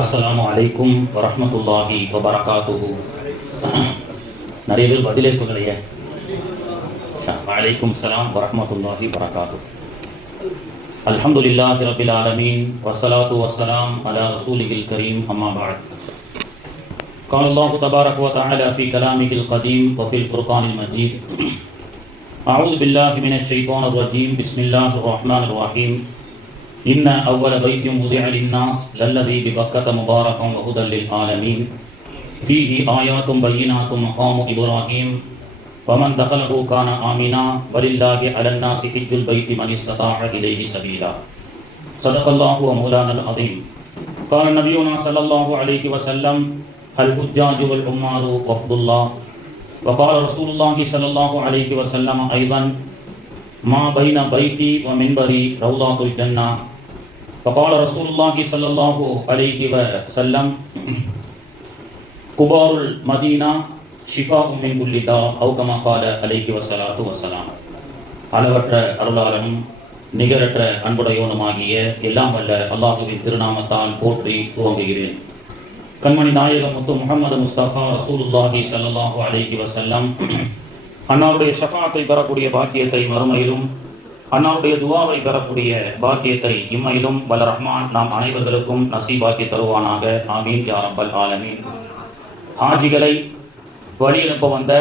அஸ்ஸலாமு அலைக்கும் வரஹ்மத்துல்லாஹி வபரகாத்துஹு. நிறைய பேர் பதிலே சொல்லலையே. வலைக்கும் ஸலாம் வரஹ்மத்துல்லாஹி வபரகாத்துஹு. அல்ஹம்துலில்லாஹி ரப்பில் ஆலமீன் வஸ்ஸலாத்து வஸ்ஸலாம் அலா ரசூலிஹில் கரீம் அம்மா பஅத். قال الله تبارك وتعالى في كلامه القديم وفي الفرقان المجيد. أعوذ بالله من الشيطان الرجيم. بسم الله الرحمن الرحيم. إن أول بيت وضع للناس للذي ببكة مباركا وهدى للعالمين فيه آيات بينات مقام إبراهيم ومن دخله كان آمنا ولله على الناس حج البيت من استطاع إليه سبيلا. صدق الله ومولانا العظيم. قال نبينا صلى الله عليه وسلم الحجاج والعمار وفد الله. وقال رسول الله صلى الله عليه وسلم أيضا ما بين بيتي ومنبري روضات الجنة. فقال رسول الله صلى الله عليه وسلم كبار المدينة شفاء من كل داء أو كما قال عليه والصلاة والسلام. அளவற்ற அருளாளனும் நிகரற்ற அன்புடையவனுமாகிய எல்லாம் வல்ல அல்லாஹுவின் திருநாமத்தால் போற்றி துவங்குகிறேன். கண்மணி நாயகம் முத்து முஹம்மது முஸ்தபா ரசூலுல்லாஹி ஸல்லல்லாஹு அலைஹி வஸல்லம் அன்னாருடைய ஷஃபாத்தை பெறக்கூடிய பாக்கியத்தை மறுமையிலும் அன்னாருடைய துவாவை பெறக்கூடிய பாக்கியத்தை இம்மையிலும் வல்ல ரஹ்மான் நாம் அனைவர்களுக்கும் நசீபாக்கி தருவானாக. ஆமீன் யா ரப்பல் ஆலமீன். ஹாஜிகளை வழி அனுப்ப வந்த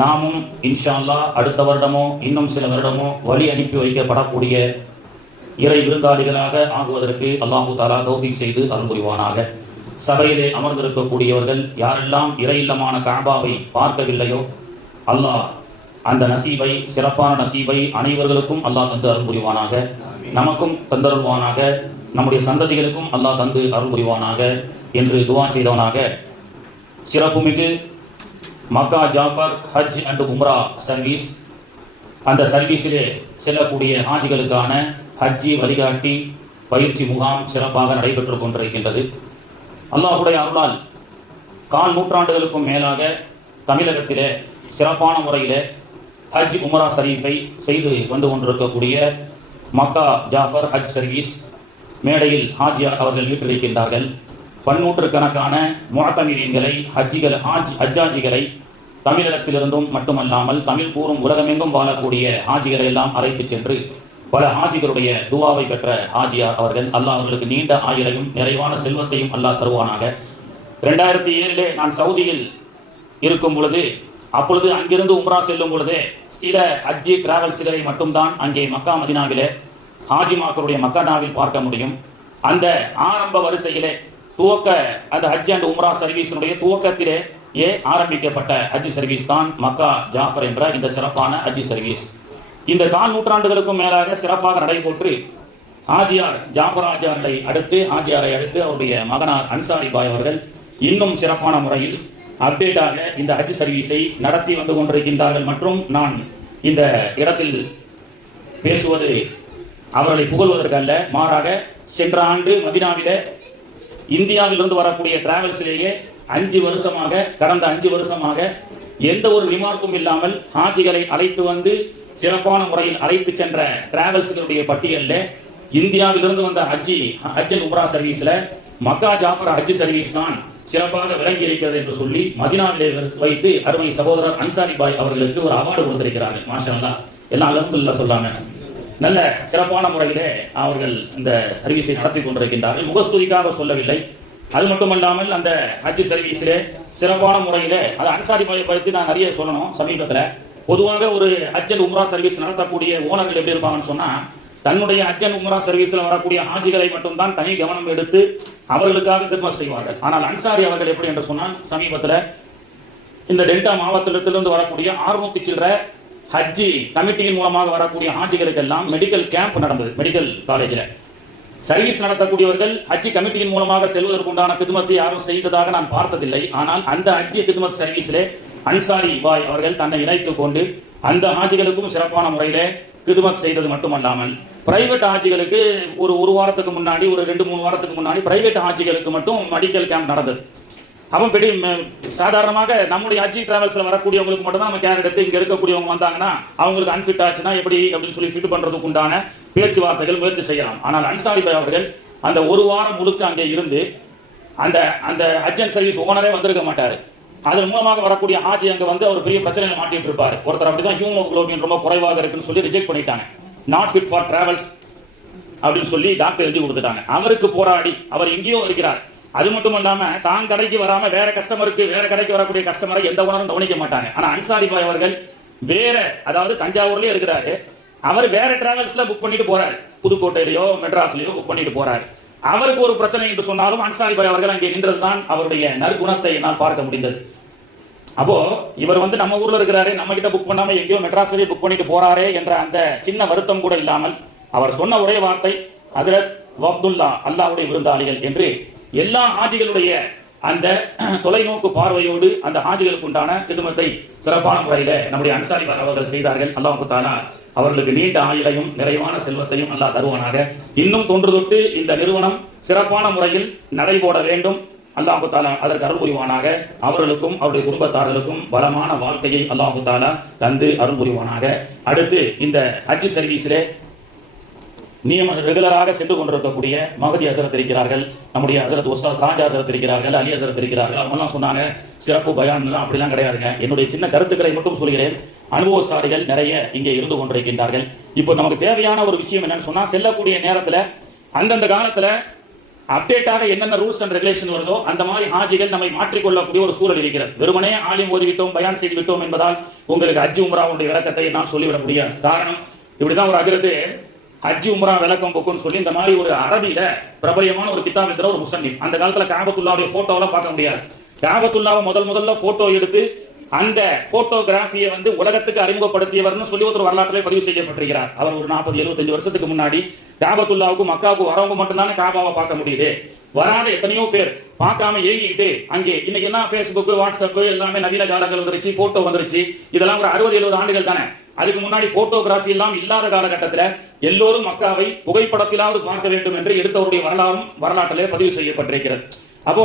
நாமும் இன்ஷா அல்லாஹ் அடுத்த வருடமோ இன்னும் சில வருடமோ வழி அனுப்பி வைக்கப்படக்கூடிய இறை விருந்தாளிகளாக ஆகுவதற்கு அல்லாஹு தஆலா தௌஃபீக் செய்து அருள் புரிவானாக. சபையிலே அமர்ந்திருக்கக்கூடியவர்கள் யாரெல்லாம் இறை இல்லமான கஅபாவை பார்க்கவில்லையோ அல்லாஹ் அந்த நசீபை, சிறப்பான நசீபை அனைவர்களுக்கும் அல்லாஹ் தந்து அருள் புரிவானாக. நமக்கும் தந்தருள்வானாக, நம்முடைய சந்ததிகளுக்கும் அல்லாஹ் தந்து அருள் புரிவானாக என்று துவா செய்தவனாக சிறப்புமிகு மக்கா ஜாஃபர் ஹஜ் அண்ட் உம்ரா சர்வீஸ், அந்த சர்வீஸிலே செல்லக்கூடிய ஹாஜிகளுக்கான ஹஜ்ஜி வழிகாட்டி பயிற்சி முகாம் சிறப்பாக நடைபெற்றுக் கொண்டிருக்கின்றது. அல்லாஹுடைய அருளால் கால் நூற்றாண்டுகளுக்கும் மேலாக தமிழகத்திலே சிறப்பான முறையில் ஹஜ் உம்ரா ஷரீஃபை செய்து வந்து கொண்டிருக்கக்கூடிய மக்கா ஜாஃபர் ஹஜ் சர்வீஸ் மேடையில் ஹாஜியார் அவர்கள் வீட்டிருக்கின்றார்கள். பன்னூற்றுக்கணக்கான முஅத்தமிரீன்களை ஹஜ்ஜாஜிகளை தமிழகத்திலிருந்தும் மட்டுமல்லாமல் தமிழ் கூறும் உலகமெங்கும் வாழக்கூடிய ஹாஜிகளை எல்லாம் அழைத்து சென்று பல ஹாஜிகளுடைய துவாவை பெற்ற ஹாஜியார் அவர்கள். அல்லாஹ் அவர்களுக்கு நீண்ட ஆயுளையும் நிறைவான செல்வத்தையும் அல்லாஹ் தருவானாக. 2007 நான் சவுதியில் இருக்கும் பொழுது, அப்பொழுது அங்கிருந்து உம்ரா செல்லும் பொழுதே சில ஹஜ்ஜி டிராவல்ஸ்களை மட்டும்தான் அங்கே மக்கா மதினாவிலே ஹாஜிமாக்களுடைய மக்கானாவில் பார்க்க முடியும். அந்த ஆரம்ப வரிசையிலே அந்த ஹஜ் அண்ட் உம்ரா சர்வீஸினுடைய துவக்கத்திலே ஆரம்பிக்கப்பட்ட ஹஜ் சர்வீஸ் தான் மக்கா ஜாஃபர் என்ற இந்த சிறப்பான ஹஜ் சர்வீஸ். இந்த கால் நூற்றாண்டுகளுக்கும் மேலாக சிறப்பாக நடைபெற்று ஹாஜியார் ஜாஃபர் ஹாஜியாரை அடுத்து அவருடைய மகனார் அன்சாரி பாய் அவர்கள் இன்னும் சிறப்பான முறையில் அப்டேட்டாக இந்த ஹஜ் சர்வீஸை நடத்தி வந்து கொண்டிருக்கின்றார்கள். மற்றும் நான் இந்த இடத்தில் பேசுவது அவர்களை புகழ்வதற்கு அல்ல, மாறாக சென்ற ஆண்டு மதினாவிலே இந்தியாவிலிருந்து வரக்கூடிய டிராவல்ஸிலேயே கடந்த 5 வருஷமாக எந்த ஒரு ரிமார்க்கும் இல்லாமல் ஹாஜிகளை அழைத்து வந்து சிறப்பான முறையில் அழைத்து சென்ற டிராவல்ஸ்களுடைய பட்டியலில் இந்தியாவிலிருந்து வந்த ஹஜ் அண்ட் உம்ரா சர்வீஸ்ல மக்கா ஜாஃபர் ஹஜ் சர்வீஸ் தான் சிறப்பாக விளங்கி இருக்கிறது என்று சொல்லி மதினாவிலே வைத்து அருமை சகோதரர் அன்சாரி பாய் அவர்களுக்கு ஒரு அவார்டு கொடுத்திருக்கிறார்கள். மாஷா அல்லாஹ், எல்லாம் அல்ஹம்துலில்லாஹ் சொல்லாம நல்ல சிறப்பான முறையிலே அவர்கள் இந்த சர்வீஸை நடத்தி கொண்டிருக்கின்றார்கள். முகஸ்துதிக்காக சொல்லவில்லை. அது மட்டுமல்லாமல் அந்த ஹஜ் சர்வீஸிலே சிறப்பான முறையிலே அது அன்சாரி பாயை பற்றி நான் நிறைய சொல்லணும். சமீபத்தில் பொதுவாக ஒரு ஹஜ் அண்ட் உம்ரா சர்வீஸ் நடத்தக்கூடிய ஓனர்கள் எப்படி இருப்பாங்கன்னு சொன்னா, தன்னுடைய ஹஜ் அண்ட் உம்ரா சர்வீஸ்ல வரக்கூடிய ஹாஜிகளை மட்டும்தான் தனி கவனம் எடுத்து அவர்களுக்காக கிட்மத் செய்வார்கள். ஆனால் அன்சாரி அவர்கள் எப்படி என்று சொன்னால், சமீபத்தில் இந்த டெல்டா மாவட்டத்திலிருந்து வரக்கூடிய 600 சில்லற ஹஜ்ஜி கமிட்டியின் மூலமாக வரக்கூடிய ஹாஜிகளுக்கெல்லாம் மெடிக்கல் கேம்ப் நடந்தது. மெடிக்கல் காலேஜில் சர்வீஸ் நடத்தக்கூடியவர்கள் ஹஜ்ஜி கமிட்டியின் மூலமாக செல்வதற்குண்டான கிதுமத்தை யாரும் செய்ததாக நான் பார்த்ததில்லை. ஆனால் அந்த ஹஜ்ஜி கிதுமத் சர்வீஸிலே அன்சாரி பாய் அவர்கள் தன்னை இணைத்துக் கொண்டு அந்த ஹாஜிகளுக்கும் சிறப்பான முறையிலே கிதுமத் செய்தது மட்டுமல்லாமல் பிரைவேட் ஹாஜிகளுக்கு ஒரு வாரத்துக்கு முன்னாடி, ஒரு 2-3 வாரத்துக்கு முன்னாடி பிரைவேட் ஹாஜிகளுக்கு மட்டும் மெடிக்கல் கேம்ப் நடந்தது. அவன் பெரிய சாதாரணமாக நம்முடைய ஹஜ்ஜி டிராவல்ஸ்ல வரக்கூடியவங்களுக்கு மட்டும் தான் நம்ம கேர் எடுத்து இங்க இருக்கக்கூடியவங்க வந்தாங்கன்னா அவங்களுக்கு அன்ஃபிட் ஆச்சுன்னா எப்படி அப்படின்னு சொல்லி ஃபிட் பண்றதுக்கு உண்டான பேச்சுவார்த்தைகள் முயற்சி செய்யலாம். ஆனால் அன்சாரி பாய் அவர்கள் அந்த ஒரு வாரம் முழுக்க அங்கே இருந்து அந்த அந்த ஹஜ் சர்வீஸ் ஓனரே வந்திருக்க மாட்டாரு. அதன் மூலமாக வரக்கூடிய ஹாஜி அங்க வந்து அவர் பெரிய பிரச்சனையில மாட்டிட்டு இருப்பாரு. ஒருத்தர் அப்படிதான் ஹீமோகுளோபின் ரொம்ப குறைவாக இருக்குன்னு சொல்லி ரிஜெக்ட் பண்ணிட்டாங்க. நாட் ஃபிட் ஃபார் டிராவல்ஸ் அப்படின்னு சொல்லி டாக்டர் எழுதி கொடுத்துட்டாங்க. அவருக்கு போராடி அவர் எங்கேயோ இருக்கிறார். அது மட்டும் இல்லாம தான் கடைக்கு வராம வேற கஸ்டமருக்கு, வேற கடைக்கு வரக்கூடிய கஸ்டமரை எந்த உணரும் கவனிக்க மாட்டாங்க. ஆனா அன்சாரி பாய் அவர்கள் வேற, அதாவது தஞ்சாவூர்லயே இருக்கிறாரு, அவர் வேற டிராவல்ஸ்ல புக் பண்ணிட்டு போறாரு. புதுக்கோட்டையிலயோ மெட்ராஸ்லயோ புக் பண்ணிட்டு போறாரு. அவருக்கு ஒரு பிரச்சனை என்று சொன்னாலும் அன்சாரி பாய் அவர்கள் அங்கே நின்றதுதான் அவருடைய நற்குணத்தை நான் பார்க்க முடிந்தது. அப்போ இவர் வந்து நம்ம ஊர்ல இருக்கிறாரு, நம்ம கிட்ட புக் பண்ணாம எங்கேயோ மெட்ராஸ்லயே புக் பண்ணிட்டு போறாரே என்ற அந்த சின்ன வருத்தம் கூட இல்லாமல் அவர் சொன்ன ஒரே வார்த்தை ஹஜ்ரத் வஃப்துல்லா, அல்லாஹ்வுடைய விருந்தாளிகள் என்று எல்லா ஹாஜிகளுடைய அந்த தொலைநோக்கு பார்வையோடு அந்த ஹாஜிகளுக்கு உண்டான கிதுமத்தை சிறப்பான முறையில் நம்முடைய அன்சாரி பாய் அவர்கள் செய்தார்கள். அல்லாஹ் தஆலா அவர்களுக்கு நீண்ட ஆயுளையும் நிறைவான செல்வத்தையும் அல்லாஹ் தருவானாக. இன்னும் தொன்று தொட்டு இந்த நிறுவனம் சிறப்பான முறையில் நடைபோட வேண்டும். அல்லாஹ் தஆலா அதற்கு அருள் புரிவானாக. அவர்களுக்கும் அவருடைய குடும்பத்தார்களுக்கும் பலமான வாழ்க்கையை அல்லாஹ் தஆலா தந்து அருள் புரிவானாக. அடுத்து இந்த ஹஜ் சர்வீஸிலே ரெகுலராக சென்று கொண்டிருக்கக்கூடிய மகதி ஹசரத் இருக்கிறார்கள், நம்முடைய ஹசரத் உஸ்தாத் காஜா ஹசரத் இருக்கிறார்கள், அலி ஹசரத் இருக்கிறார்கள். அவங்கெல்லாம் சொன்னாங்க சிறப்பு பயான் அப்படிலாம் கிடையாதுங்க. என்னுடைய சின்ன கருத்துக்களை மட்டும் சொல்கிறேன். அனுபவசாலிகள் நிறைய இங்கே இருந்து கொண்டிருக்கின்றார்கள். இப்போ நமக்கு தேவையான ஒரு விஷயம் என்னன்னு சொன்னா, செல்லக்கூடிய நேரத்தில் அந்தந்த காலத்தில் அப்டேட்டாக என்னென்ன ரூல்ஸ் அண்ட் ரெகுலேஷன் வருதோ அந்த மாதிரி ஹாஜிகள் நம்மை மாற்றிக்கொள்ளக்கூடிய ஒரு சூழல் இருக்கிறது. வெறுமனே ஆலிம் ஓதிவிட்டோம், பயான் செய்து விட்டோம் என்பதால் உங்களுக்கு ஹஜ் உம்ராவுடைய விளக்கத்தை நான் சொல்லிவிட முடியாது. காரணம், இப்படிதான் ஒரு ஹஜ்ரத்து ஹஜ் உம்ரா விளக்கம் புக்குன்னு சொல்லி இந்த மாதிரி ஒரு அரபியில பிரபலியமான ஒரு கிதாப் எழுதுற ஒரு முஸன்னிஃப். அந்த காலத்துல காபத்துல்லாவுடைய போட்டோலாம் பார்க்க முடியாது. காபத்துல்லாவை முதல்ல போட்டோ எடுத்து அந்த போட்டோகிராஃபியை வந்து உலகத்துக்கு அறிமுகப்படுத்தியவர்னு சொல்லி ஒரு வரலாற்றிலே பதிவு செய்யப்பட்டிருக்கிறார். அவர் ஒரு 40-75 வருஷத்துக்கு முன்னாடி காபத்துல்லாவுக்கு மக்காவுக்கு வரவங்க மட்டும்தானே காபாவை பார்க்க முடியுது. வராத எத்தனையோ பேர் பார்க்காம ஏங்கிட்டு அங்கே இன்னைக்கு எல்லாம் Facebook, WhatsApp எல்லாமே நவீன காலங்கள் வந்துருச்சு, போட்டோ வந்துருச்சு. இதெல்லாம் ஒரு 60-70 ஆண்டுகள் தானே. அதுக்கு முன்னாடி போட்டோகிராஃபி எல்லாம் இல்லாத காலகட்டத்தில் எல்லோரும் மக்காவை புகைப்படத்திலாவது பார்க்க வேண்டும் என்று எடுத்தவருடைய வரலாற்றிலே பதிவு செய்யப்பட்டிருக்கிறது. அப்போ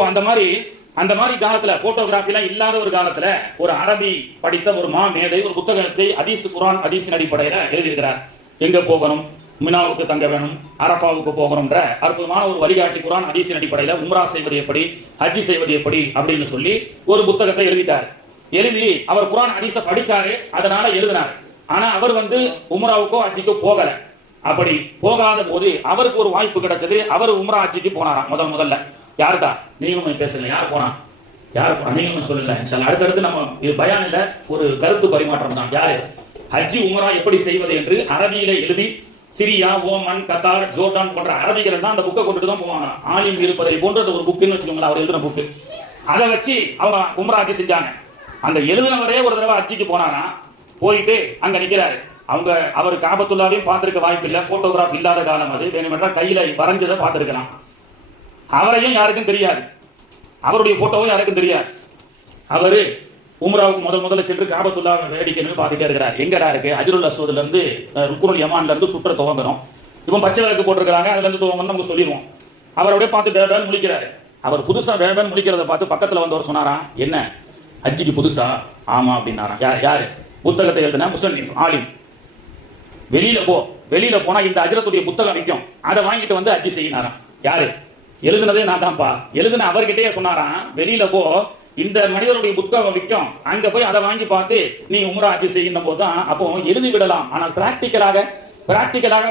அந்த மாதிரி காலத்துல போட்டோகிராஃபி எல்லாம் இல்லாத ஒரு காலத்துல ஒரு அரபி படித்த ஒரு மேதை ஒரு புத்தகத்தை ஹதீஸ், குர்ஆன் ஹதீஸின் அடிப்படையில் எழுதியிருக்கிறார். எங்க போகணும், மினாவுக்கு தங்க வேணும், அரஃபாவுக்கு போகணும்ன்ற அற்புதமான ஒரு வழிகாட்டி குர்ஆன் ஹதீஸின் அடிப்படையில் உம்ரா செய்வது எப்படி, ஹஜ் செய்வது எப்படி அப்படின்னு சொல்லி ஒரு புத்தகத்தை எழுதிட்டார். எழுதி அவர் குர்ஆன் ஹதீஸை படிச்சாரு, அதனால எழுதினார். ஆனா அவர் வந்து உம்ராவுக்கோ ஹஜ்ஜுக்கோ போகல. அப்படி போகாத போது அவருக்கு ஒரு வாய்ப்பு கிடைச்சது. அவர் உம்ரா ஹஜ்ஜுக்கு போனாராம். முதல்ல யாருக்கா நீங்களும் பேசல, யார் போனா நீங்களும் சொல்லல. அடுத்தடுத்து நம்ம இது பயான் இல்ல, ஒரு கருத்து பரிமாற்றம் தான். யாரு ஹஜ் உம்ரா எப்படி செய்வது என்று அரபியில எழுதி சிரியா, ஓமன், கத்தார், ஜோர்டான் போன்ற அரபிகள் தான் அந்த புக்கை கொண்டுட்டு தான் போவாங்க. ஆலிம் இருப்பதை போன்ற ஒரு புக்குன்னு வச்சுக்கோங்களேன், அவர் எழுதின புக்கு. அதை வச்சு அவங்க உம்ரா ஹஜ் செஞ்சாங்க. அந்த எழுதினவரே ஒரு தடவை ஹஜ்ஜுக்கு போனாரா, போயிட்டு அங்க நிக்கிறாரு. அவர் காபத்துல்லாவையும் பார்த்திருக்க வாய்ப்பு இல்லை, போட்டோகிராஃப் இல்லாத காலம் அது. வேணுமென்றால் கையில வரைஞ்சதை பார்த்திருக்கலாம். அவரையும் யாருக்கும் தெரியாது, அவருடைய போட்டோவும் யாருக்கும் தெரியாது. அவரு உம்ராவுக்கு முதல்ல சென்று காபத்துல்லா வேடிக்கைன்னு பார்த்துட்டே இருக்கிறார். எங்கடா இருக்கு, அஜ்ருல் அஸ்வதுல இருந்து ருக்குனுல் யமான்ல இருந்து சுற்ற துவங்குறோம். இப்போ பச்சை விளக்கு போட்டிருக்கிறாங்க, அதுல இருந்து துவங்கணும் நமக்கு சொல்லிடுவோம். அவர் அப்படியே பார்த்து வேவேன்னு முழிக்கிறாரு. அவர் புதுசா வேவேன்னு முழிக்கிறத பார்த்து பக்கத்துல வந்தவர் சொன்னாரா, என்ன ஹஜ்ஜிக்கு புதுசா? ஆமா அப்படின்னாராம். யாரு? புத்தகத்தை எழுதின முஸன்னிஃப் ஆலிம். வெளியில போனா இந்த அஜ்ரத்துடைய புத்தகம் விற்கும், அதை வாங்கிட்டு வந்து ஹஜ்ஜி செய்யினாராம். யாரு? எழுதுனதே நான் தான்ப்பா. எழுதுன அவர்கிட்டயே சொன்னாராம், வெளியில போ, இந்த மனிதனுடைய புத்தகம் விற்கும், அங்க போய் அதை வாங்கி பார்த்து நீ உம்ரா ஹஜ் செய்யும் போதுதான். அப்போ எழுதி விடலாம், ஆனால் பிராக்டிக்கலாக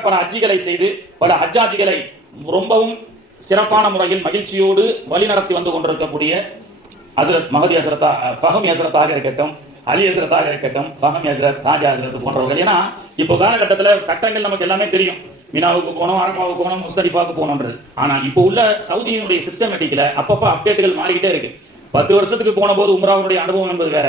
பல ஹஜ்ஜிகளை செய்து பல ஹஜ்ஜாஜிகளை ரொம்பவும் சிறப்பான முறையில் மகிழ்ச்சியோடு வழிநடத்தி வந்து கொண்டிருக்கக்கூடிய ஹசரத் மஹதி ஹசரத்தா, ஃபஹமி ஹசரத்தாக இருக்கட்டும், அலி ஹசரத்தாக இருக்கட்டும், ஃபஹமி ஹசரத், காஜா ஹசரத் போன்றவர்கள். ஏன்னா இப்போ காலகட்டத்தில் சட்டங்கள் நமக்கு எல்லாமே தெரியும். மினாவுக்கு போகணும், அரஃபாவுக்கு போகணும், முஸ்தலிஃபாவுக்கு போகணுன்றது. ஆனா இப்போ உள்ள சவுதியினுடைய சிஸ்டமேட்டிக்ல அப்பப்போ அப்டேட்டுகள் மாறிக்கிட்டே இருக்கு. 10 வருஷத்துக்கு போன போது உம்ராவுடைய அனுபவம் என்பது வேற,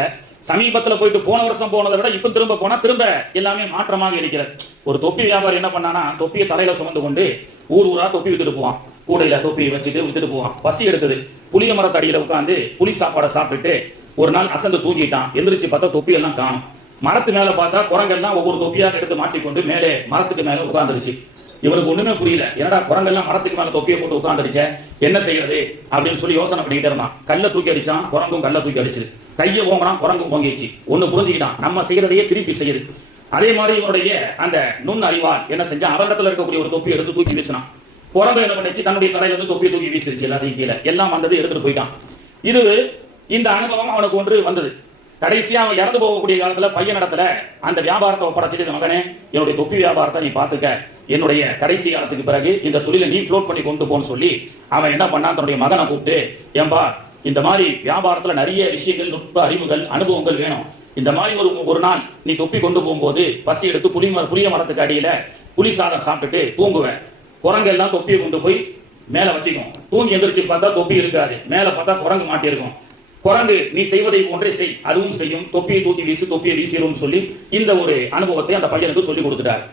சமீபத்தில் போயிட்டு போன வருஷம் போனதை விட இப்போ திரும்ப போனா திரும்ப எல்லாமே மாற்றமாக இருக்கிறது. ஒரு தொப்பி வியாபாரி என்ன பண்ணானா, தொப்பியை தலையில சுமந்து கொண்டு ஊரா தொப்பி வித்துட்டு போவான். கூடையில தொப்பியை வச்சுட்டு வித்துட்டு போவான். பசி எடுத்தது, புளிய மரத்தடியில உட்காந்து புளி சாப்பாடை சாப்பிட்டுட்டு ஒரு நாள் அசந்து தூங்கிட்டான். எந்திரிச்சு பார்த்தா தொப்பி எல்லாம் காணும். மரத்து மேல பார்த்தா குரங்கெல்லாம் ஒவ்வொரு தொப்பியாக எடுத்து மாட்டிக்கொண்டு மேலே மரத்துக்கு மேல உட்கார்ந்துருச்சு. இவனுக்கு ஒண்ணுமே புரியல, என்னடா குரங்கெல்லாம் மரத்துக்கு மேல தொப்பியை போட்டு உட்காந்துருச்ச, என்ன செய்யறது அப்படின்னு சொல்லி யோசனை பண்ணிக்கிட்டே இருந்தான். கல்ல தூக்கி அடிச்சான், குரங்கும் கல்ல தூக்கி அடிச்சிரு. கையை ஓங்கினான், குரங்கும் ஓங்கிச்சு. ஒண்ணு புரிஞ்சுக்கிட்டான், நம்ம செய்யறதையே திருப்பி செய்யுது. அதே மாதிரி இவனுடைய அந்த நுண் அறிவால் என்ன செஞ்சான், அவரிடத்துல இருக்கக்கூடிய ஒரு தொப்பி எடுத்து தூக்கி வீசினான். குரங்கு என்ன பண்ணிச்சு, தன்னுடைய தலையில இருந்து தொப்பியை தூக்கி வீசிருச்சு எல்லாத்தையும் கீழே. எல்லாம் வந்தது எடுத்துட்டு போயிட்டான். இது இந்த அனுபவம் அவனுக்கு ஒன்று வந்தது. கடைசியா அவன் இறந்து போகக்கூடிய காலத்துல பையன் இடத்துல அந்த வியாபாரத்தை ஒப்படைச்சிட்டு, மகனே என்னுடைய தொப்பி வியாபாரத்தை நீ பாத்துக்க, என்னுடைய கடைசி காலத்துக்கு பிறகு இந்த தொழிலை நீ ஃப்ளோட் பண்ணி கொண்டு போன்னு சொல்லி அவன் என்ன பண்ணான், தன்னுடைய மகனை கூப்பிட்டு, ஏன்பா இந்த மாதிரி வியாபாரத்துல நிறைய விஷயங்கள், நுட்ப அறிவுகள், அனுபவங்கள் வேணும். இந்த மாதிரி ஒரு நாள் நீ தொப்பி கொண்டு போகும்போது பசி எடுத்து புளிய மரத்துக்கு அடியில புளி சாதம் சாப்பிட்டுட்டு தூங்குவேன். குரங்கு எல்லாம் தொப்பியை கொண்டு போய் மேல வச்சுக்கும். தூங்கி எந்திரிச்சு பார்த்தா தொப்பி இருக்காது, மேல பார்த்தா குரங்கு மாட்டி இருக்கும். குரங்கு நீ செய்வதை போன்றே செய், அதுவும் செய்யும், தொப்பியை தூக்கி வீசு, தொப்பியை வீசிடும் சொல்லி இந்த ஒரு அனுபவத்தை அந்த பையனுக்கு சொல்லி கொடுத்துட்டார்.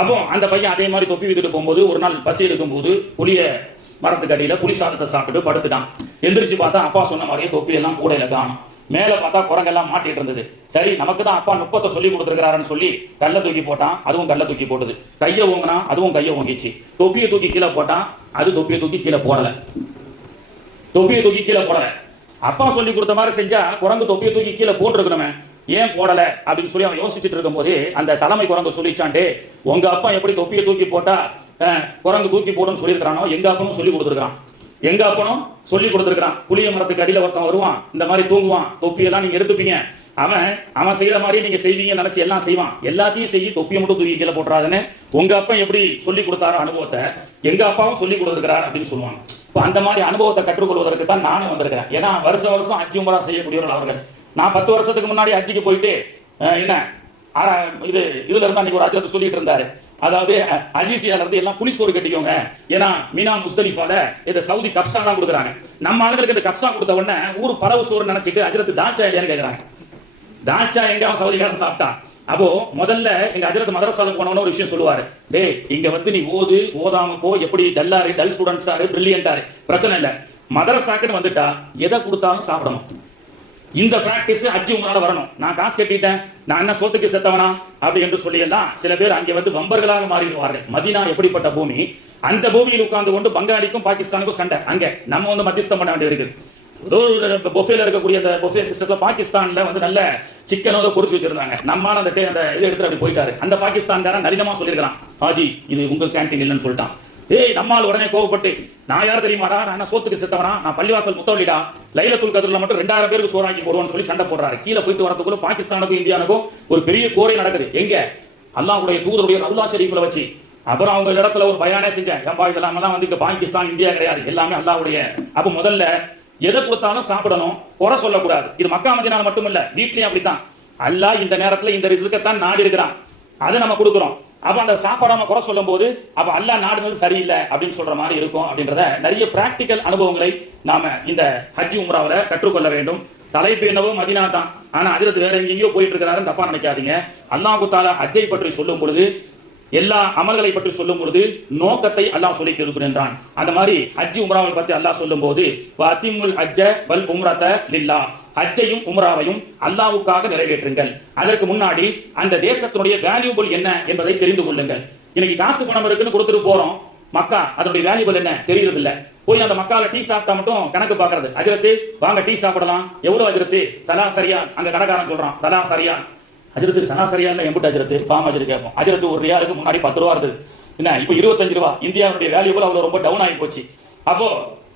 அப்போ அந்த பையன் அதே மாதிரி தொப்பி வித்துட்டு போகும்போது ஒரு நாள் பசி எடுக்கும் போது புளிய மரத்துக்கு அடியில புளி சாதத்தை சாப்பிட்டு படுத்துட்டான். எந்திரிச்சு பார்த்தா அப்பா சொன்ன மாதிரியே தொப்பி எல்லாம் கூடையில காணும். மேல பார்த்தா குரங்கெல்லாம் மாட்டிட்டு இருந்தது. சரி, நமக்கு தான் அப்பா நுட்பத்தை சொல்லி கொடுத்துருக்காருன்னு சொல்லி கல்ல தூக்கி போட்டான், அதுவும் கல்ல தூக்கி போட்டுது. கையை ஓங்கினா அதுவும் கையை ஓங்கிச்சு. தொப்பியை தூக்கி கீழே போட்டான், அது தொப்பியை தூக்கி கீழே போடல. தொப்பியை தூக்கி கீழே போடல. அப்பா சொல்லி கொடுத்த மாதிரி செஞ்சா குரங்கு தொப்பியை தூக்கி கீழே போட்டுருக்கணுமே, ஏன் போடல அப்படின்னு சொல்லி அவன் யோசிச்சுட்டு இருக்கும் போது அந்த தலைமை குரங்கு சொல்லிச்சான்ட்டு, உங்க அப்பா எப்படி தொப்பியை தூக்கி போட்டா குரங்கு தூக்கி போடுன்னு சொல்லியிருக்கிறானோ எங்க அப்பனும் சொல்லி கொடுத்துருக்கான். எங்க அப்பனும் சொல்லி கொடுத்துருக்கான். புளிய மரத்துக்கு அடியில ஒருத்தன் வருவான், இந்த மாதிரி தூங்குவான், தொப்பியெல்லாம் நீங்க எடுத்துப்பீங்க, அவன் செய்யற மாதிரி நீங்க செய்வீங்க நினைச்சு எல்லாம் செய்வான், எல்லாத்தையும் செய்ய தொப்பியை மட்டும் தூக்கி கீழே போட்டுறாதுன்னு உங்க அப்பா எப்படி சொல்லி கொடுத்தாரோ அனுபவத்தை எங்க அப்பாவும் சொல்லி கொடுத்துருக்கிறார் அப்படின்னு சொல்லுவாங்க. இப்போ அந்த மாதிரி அனுபவத்தை கற்றுக்கொள்வதற்கு தான் நானும் வந்திருக்கிறேன். ஏன்னா வருஷம் ஹஜ் உம்ரா செய்யக்கூடியவர்கள் அவர்கள். நான் 10 வருஷத்துக்கு முன்னாடி ஹஜ்ஜுக்கு போயிட்டு என்ன இதுல இருந்தா அன்னைக்கு ஒரு அஜரத்து சொல்லிட்டு இருந்தாரு, அதாவது அஜீசியால இருந்து எல்லாம் புலிசோறு கட்டிக்கோங்க, ஏன்னா மீனா முஸ்தலிஃபால இந்த சவுதி கப்சா தான் கொடுக்குறாங்க. நம்ம ஆளுங்களுக்கு இந்த கப்சா கொடுத்த உடனே ஊர் பறவை சோறு நினைச்சிட்டு அஜரத்து தாச்சா இல்லையான்னு கேட்கறாங்க. தாச்சா எங்க அவன் சவுதிக்காரன் சாப்பிட்டான். அப்போ முதல்ல எங்க அஜரத் மதரசாவுக்கு போனவன ஒரு விஷயம் சொல்லுவாரு, டேய் இங்க வந்து நீ ஓதாம போ, எப்படி டல் ஸ்டூடெண்ட்ஸாரு பிரில்லியன்டாரு பிரச்சனை இல்ல, மதரசாக்குன்னு வந்துட்டா எதை கொடுத்தாலும் சாப்பிடணும். இந்த பிராக்டிஸ் ஹஜ் உம்ரால வரணும். நான் காசு கட்டிட்டேன், நான் என்ன சோத்துக்கு செத்தவனா அப்படி என்று சொல்லி எல்லாம் சில பேர் அங்கே வந்து வம்பர்களாக மாறிடுவார்கள். மதீனா எப்படிப்பட்ட பூமி, அந்த பூமியில் உட்கார்ந்து கொண்டு பங்காளிக்கும் பாகிஸ்தானுக்கும் சண்டை. அங்க நம்ம வந்து மத்தியஸ்தம் பண்ண வேண்டியிருக்கு. பொஃபேல இருக்கக்கூடிய அந்த பொஃபே சிஸ்டத்துல பாகிஸ்தான்ல வந்து நல்ல சிக்கனோட பொரிச்சு வச்சிருந்தாங்க. நம்மால அந்த இது எடுத்து அப்படி போயிட்டாரு. அந்த பாகிஸ்தான்காரன் நளினமா சொல்லியிருக்கான், ஆஜி இது உங்க கேன்டீன் இல்லைன்னு சொல்லிட்டான். ஏய் நம்மால் உடனே கோவப்பட்டு, நான் யார் தெரியுமாடா, நான் சோத்துக்கு செத்தவனா, நான் பள்ளிவாசல் முத்தவள்ளிடா, லைலத்துல் கத்ர்ல மட்டும் 2000 பேருக்கு சோறாக்கி போடுவான்னு சொல்லி சண்டை போடுறாரு. கீழே போயிட்டு வரதுக்குள்ள பாகிஸ்தானுக்கும் இந்தியாவுக்கும் ஒரு பெரிய போரே நடக்குது. எங்க அல்லாஹ்வுடைய தூதருடைய ரவுலா ஷரீஃப்ல வச்சு. அப்புறம் அவங்க இடத்துல ஒரு பயானே செஞ்சேன், ஏன்பா இதெல்லாம் வந்து பாகிஸ்தான் இந்தியா கிடையாது, எல்லாமே அல்லாஹ்வுடைய. அப்ப முதல்ல எதை கொடுத்தாலும் சாப்பிடணும், குறை சொல்லக்கூடாது. இது மக்கா மதீனால மட்டும் இல்ல, வீட்லயும் அப்படித்தான். அல்லாஹ் இந்த நேரத்துல இந்த ரிஸ்கத்தான் நாடி இருக்கிறான், அதை நம்ம கொடுக்குறோம். அப்ப அந்த சாப்பாடாம குறை சொல்லும் போது அப்ப அல்லாஹ் நாடுனது சரியில்லை அப்படின்னு சொல்ற மாதிரி இருக்கும். அப்படின்றத நிறைய பிராக்டிக்கல் அனுபவங்களை நாம இந்த ஹஜ் உம்ராவில கற்றுக்கொள்ள வேண்டும். தலைப்பு என்னவோ மதீனா தான், ஆனா ஹஜ்ரத் வேற எங்கேயோ போயிட்டு இருக்கிறாருன்னு தப்பா நினைக்காதீங்க. அல்லாஹ் தஆலா ஹஜ்ஜை பற்றி சொல்லும் பொழுது, எல்லா அமல்களை பற்றி சொல்லும் பொழுது நோக்கத்தை அல்லாஹ் சொல்லி கொடுக்கின்றான். அந்த மாதிரி ஹஜ் உம்ராவை பற்றி அல்லாஹ் சொல்லும் போது, வஅத்திமுல் ஹஜ்ஜ வல் உம்ரத லில்லாஹ், ஹஜ்ஜையும் உம்ராவையும் அல்லாஹ்வுக்காக நிறைவேற்றுங்கள். அதற்கு முன்னாடி அந்த தேசத்தினுடைய வேல்யூபிள் என்ன என்பதை தெரிந்து கொள்ளுங்கள். இன்னைக்கு காசு பணம் இருக்குன்னு கொடுத்துட்டு போறோம், மக்கா அதனுடைய வேல்யூபிள் என்ன தெரியறது இல்ல. போய் அந்த மக்கால டீ சாப்பிட்டா மட்டும் கணக்கு பாக்குறது, அஜரத்து வாங்க டீ சாப்பிடலாம், எவ்வளவு அஜரத்து, சலா சரியா, அங்க கடைக்காரன் சொல்றான் சலா சரியா, அஜரத்து சனா சரியா எம்பிட்டு அஜரத்து ஃபார்ம் அஜரத்து கேட்போம். அஜரத்து ஒரு ரியாலுக்கு முன்னாடி 10 ரூபா இருந்தது, என்ன இப்போ 25 ரூபா. இந்தியாவுடைய வேல்யூபிள் அவ்வளவு ரொம்ப டவுன் ஆகி போச்சு. அப்போ